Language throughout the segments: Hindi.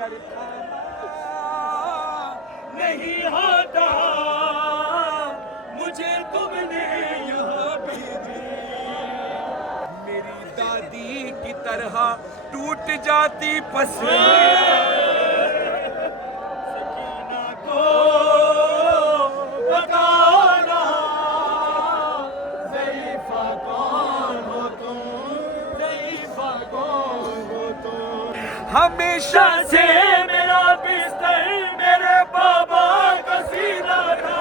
मगर नहीं होता मुझे तुमने यहाँ भेजी। मेरी दादी की तरह टूट जाती पसलियां, सकीना को बताना ज़ईफ़ा कौन हो तुम, ज़ईफ़ा कौन हो तुम। हमेशा से मेरा बिस्तर मेरे बाबा का सीना था,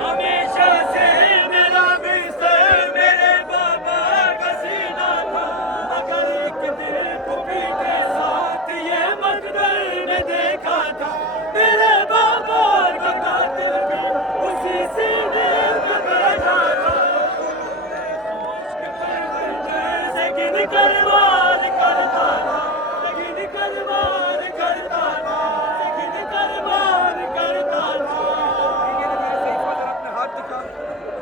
हमेशा से मेरा बिस्तर मेरे बाबा का सीना था। मगर एक दिन पुपी के साथ ये मकबर ने देखा था, मेरे बाबा का कातिल भी उसी सीने में बैठा था। लेकिन करवार करता था, लेकिन करवार करता था, लेकिन करवार करता था। अपने हाथ दिखा,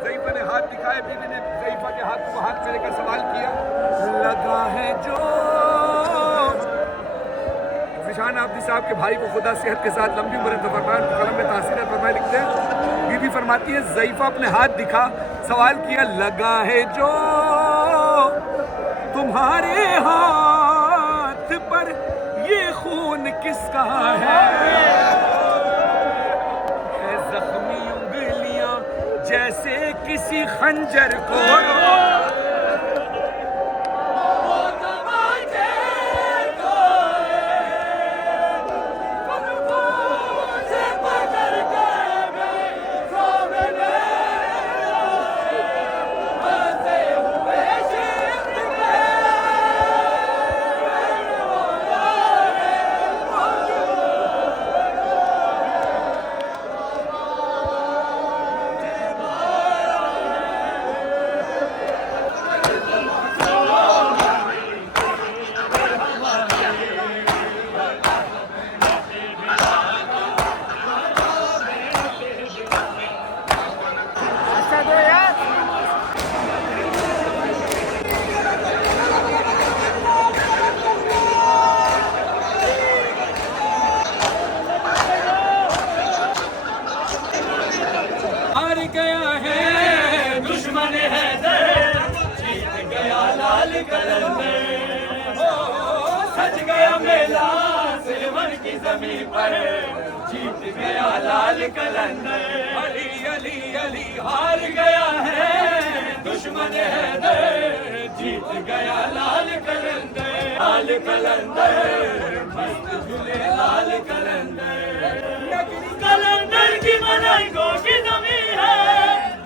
ज़ईफ़ा ने हाथ दिखाए, बीवी ने ज़ईफ़ा के हाथ को हाथ में लेकर सवाल किया, लगा है जो ज़िशान आबदी साहब के भाई को खुदा सेहत के साथ लंबी उम्र अता फरमाए, उनको कलम में तासीर फरमाए लिखते हैं। बीवी फरमाती है ज़ईफ़ा अपने हाथ दिखा, सवाल किया, लगा है जो तुम्हारे हाथ पर ये खून किसका है? जख्मी उंगलियां जैसे किसी खंजर को हार गया है दुश्मन है दर, जीत गया लाल कलंदर। सज गया मेला सिलवर की जमीन पर, जीत गया लाल कलंदर। अली अली अली हार गया है दुश्मन है दर, जीत गया लाल कलंदर। लाल कलंदर मस्त झूले लाल कलंदर, कलंदर की मनाई गो की जमी है,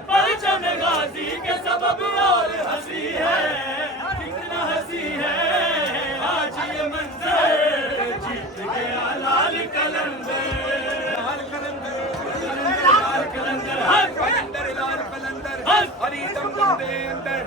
परचम गाजी के सबब और हंसी है, कितना हंसी है आज ये मंजर, जीत गया लाल कलंदर। लाल कलंदर लाल कलंदर लाल कलंदर लाल कलंदर, अली दम दे अंदर,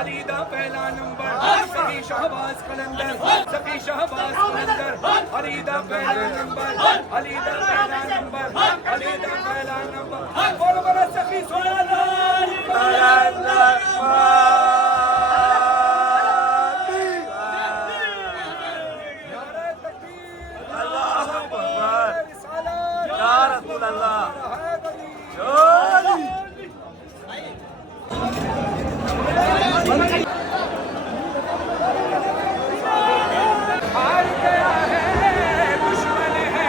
अली दा पहला नंबर, सकी शहबाज कलंदर, सकी शहबाज कलंदर, अली दा पहला नंबर, अली दा पहला नंबर, अली दा पहला नंबर। बोलो बोलो सकी सुल्तान कलंदर। नारे तकबीर, अल्लाहु अकबर, या रसूल अल्लाह। हार गया है दुश्मन है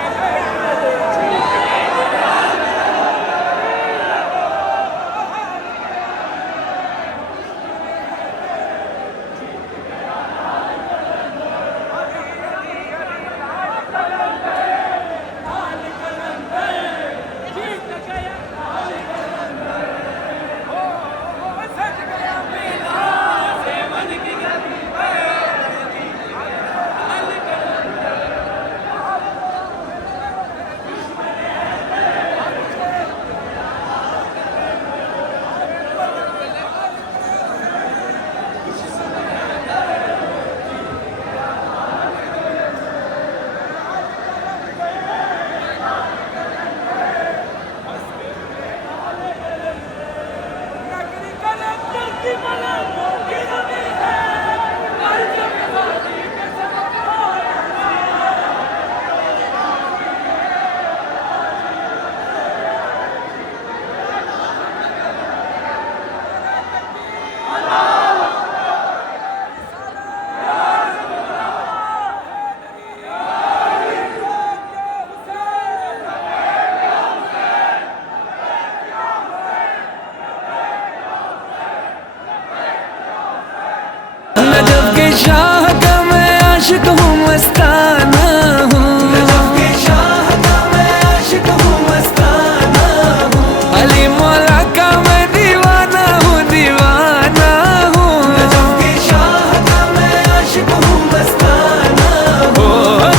मस्ताना हो।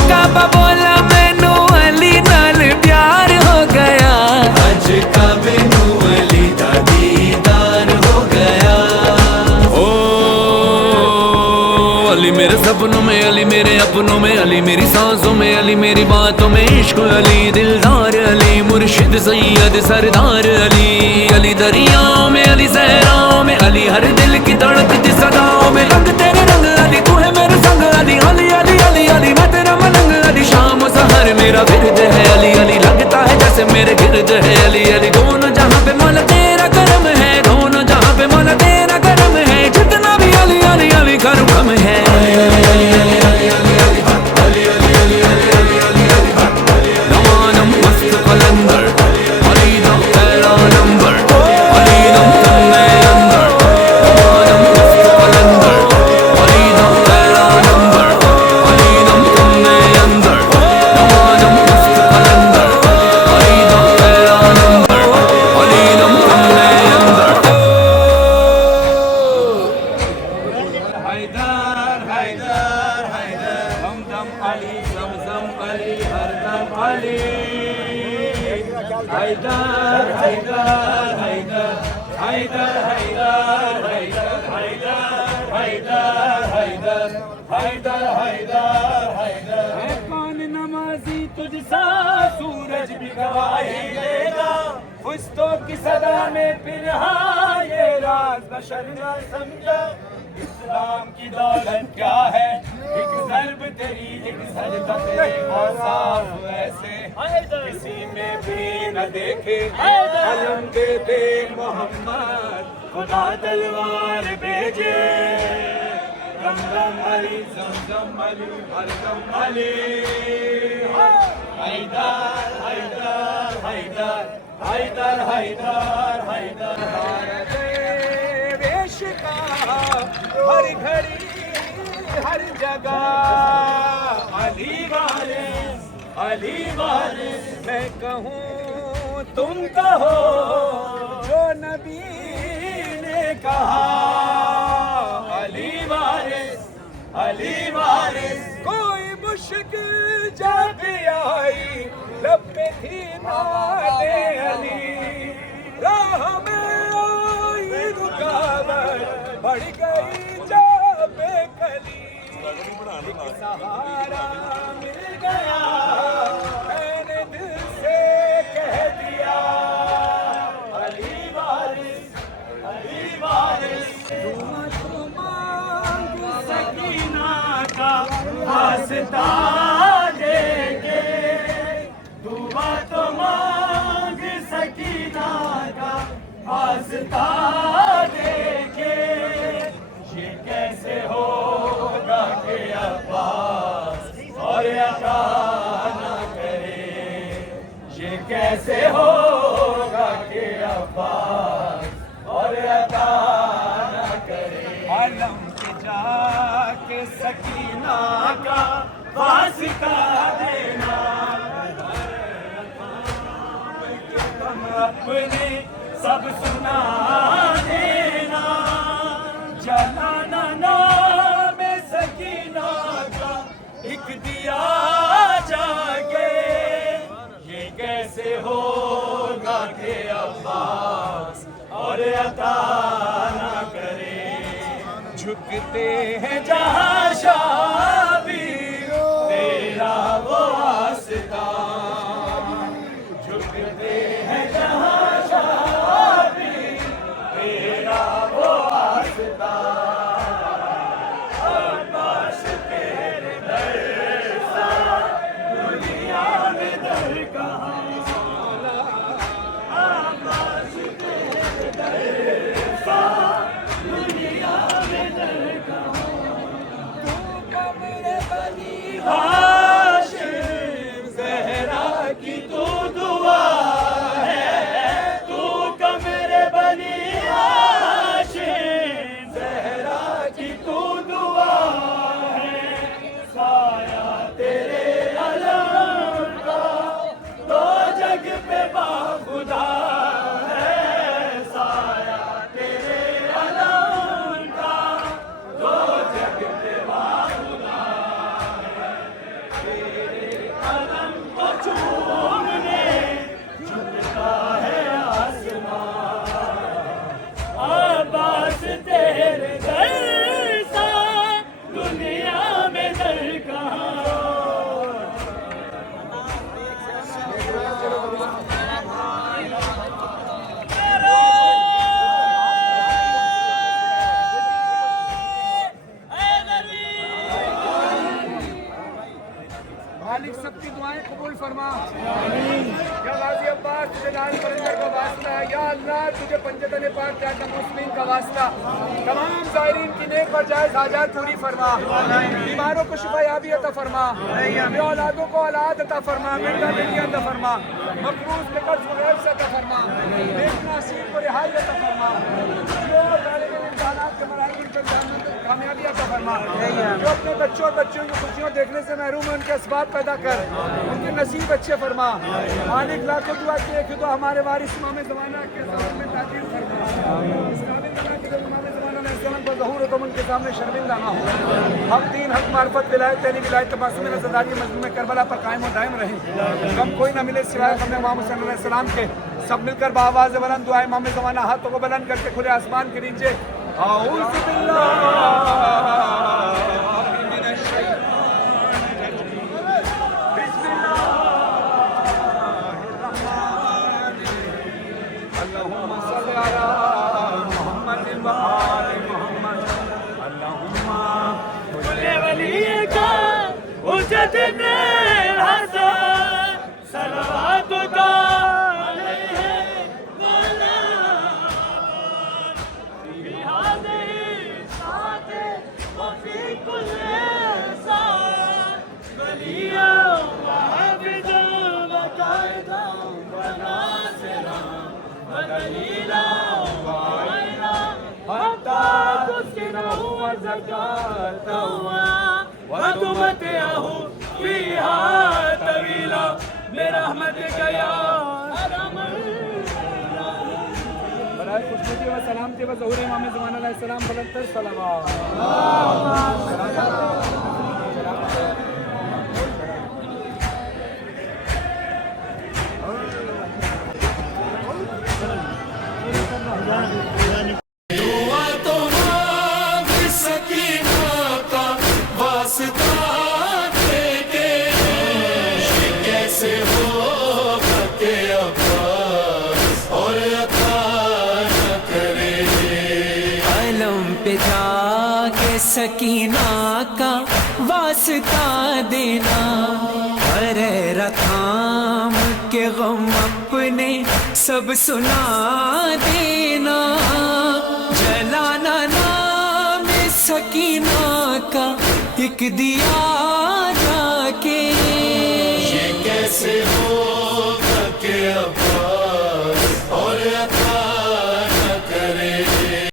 काबा बोला मैनू अली नाल प्यार हो गया, अज काबे नू अली दा दीदार हो गया। ओ अली मेरे सपनों में, अली मेरे अपनों में, अली मेरी सांसों में, अली मेरी बातों में, इश्क अली दिलदार अली मुर्शिद सैयद सरदार अली। अली दरियाओं में, अली सहराओं में, अली हर दिल की धड़कती सदाओं में। रंग तेरे रंग अली, तू है मेरे संग अली। अली अली अली अली मैं तेरा मलंग अली। शाम सहर मेरा विरद है अली। अली लगता है जैसे मेरे गिरद है अली। अली दोनों जहाँ पे मौला तेरा करम है, दोनों जहाँ पे मौला तेरा करम है। जितना भी अली अली अली करूँ कम है। नमानम मस्त कलंदर अली दम तेरा नंबर, अली दम तन्ने अंदर। नमानम मस्त कलंदर अली दम तेरा नंबर, अली दम तन्ने अंदर। नमानम मस्त कलंदर अली दम तेरा नंबर, अली दम तन्ने अंदर। हैदर हैदर हैदर हमदम अली जमजम अली हरदम अली। हैदर हैदर हैदर हैदर हैदर हैदर हैदर हैदर हैदर हैदर हैदर है कौन नमाजी तुझसा सूरज भी गवाही देगा। फुस्तों की सदा में पिन्हा ये राज बशर न समझा। इस्लाम की दौलत क्या है, एक ज़र्ब तेरी एक सजदा तेरे साफ ऐसे किसी में भी न देखे। अलम दे दे मोहम्मद खुदा तलवार भेजे। दमदम अली जमजम अली हरदम अली। हैदर हैदर हैदर हैदर हैदर हैदर वेश का हर घड़ी हर जगह अली वारिस अली वारिस। मैं कहूँ तुम कहो जो नबी ने कहा। अली वारिस अली वारिस। कोई मुश्किल जब आई लब पे थी नाले अली। राह में आई रुकावट बढ़ गई जब बेकली। एक सहारा मिल गया मैंने दिल से कह दिया। अली वारिस अली वारिस। दुआ तो मांग सकीना का वास्ता देंगे। दुआ तो मांग सकीना का वास्ता देंगे। ये कैसे होगा कि अब्बास और अता ना करे। ये कैसे होगा कि अब्बास और अता ना करे। आलम के जाके सकीना का वास्ता देना। तुम अपने सब सुना देना। जलाना नाम सकीना का एक दिया जागे। ये कैसे होगा कि अब्बास और अता ना करे। झुकते हैं जहाँ शाबीर तेरा वो आस्तान। झुकते हैं जहाँ शाबीर तेरा वो आस्तान। अब्बास तेरे दर सा दुनिया में दर कहाँ। अब्बास तेरे दर सा दुनिया में दर कहाँ। तू कब्र बनी हाशिम ज़हरा की तू दुआ है। तू कब्र बनी हाशिम ज़हरा की तू दुआ है। साया तेरे अलम का तो जग पे बाखुदा है। साया तेरे अलम का तो जग पे बाखुदा मालिक सबकी दुआएं कबूल फरमा। या गाजी अब्बास तुझे लाल कलंदर का वास्ता, या अल्लाह तुझे पंजतन पाक जाता मुस्लिम का वास्ता, तमाम ज़ायरीन की नेक और जायज़ हाजात पूरी फरमा, बीमारों को शिफा याबी अता फरमा, औलादों को औलाद अता फरमा, बेटा बेटियां अता फरमा, मकरूज के कर्ज वगैरह से अता फरमा, बेनसीर को रिहाई अता फरमा, जो तालिब इम्तिहानात के मराकिज़ पर कामयाबी अता फरमा, जो अपने बच्चों और बच्चियों की खुशियों देखने से महरूम है उनके असबाब पैदा कर, उनके नसीब अच्छे फरमा। मालिक लाखों दुआ की एक तो हमारे वारिस इमाम ज़माना के ज़माने में ताजील फरमा, इस काबिल बना कि जब इमाम ज़माना में सलाम पर ज़हूर हो तो उनके सामने शर्मिंदा ना हो। हक दीन हक मार्फत विलायत तेरी विलायत तबासुम नज़रदारी मजलूम में करबला पर कायम और दायम रहे। कम कोई ना मिले सिवाय हमने इमाम हुसैन अलैहि सलाम के। सब मिलकर बावाज़ बुलंद दुआ इमाम ज़माना हाथों को बुलंद करके खुले आसमान के नीचे आऊज़ु बिल्लाहि मिनश शैतानिर रजीम, बिस्मिल्लाहिर्रहमानिर्रहीम, अल्लाहुम्मा सल्लि अला मुहम्मदिन व आलि मुहम्मद, अल्लाहुम्मा कुल्ले वली का उजदिन हसन सलवातु का अलैहि वला फी हाज़िही साते व फी कुल्ले सात वलिया व हाफिज़ा व कायदा व नासिरा व दलीला व आइना हत्ता तुस्किनहु व ज़कातहु व तुमतिअहु फ़ीहा तवीला बिरहमतिक या अरहमर बराए खुशनुदी व सलामती व ज़हूर इमाम ज़माना अलैहि सलाम बुलंदतर सलावत। दुआ तो मांग सकीना का वास्ता देके, ये कैसे होगा कि अब्बास और अता न करे। अलम पे जाके सकीना का वास्ता देना, अरे रथाम के गम अपने सब सुना देना, जलाना नाम सकीना का एक दिया जाके। ये कैसे होगा कि अब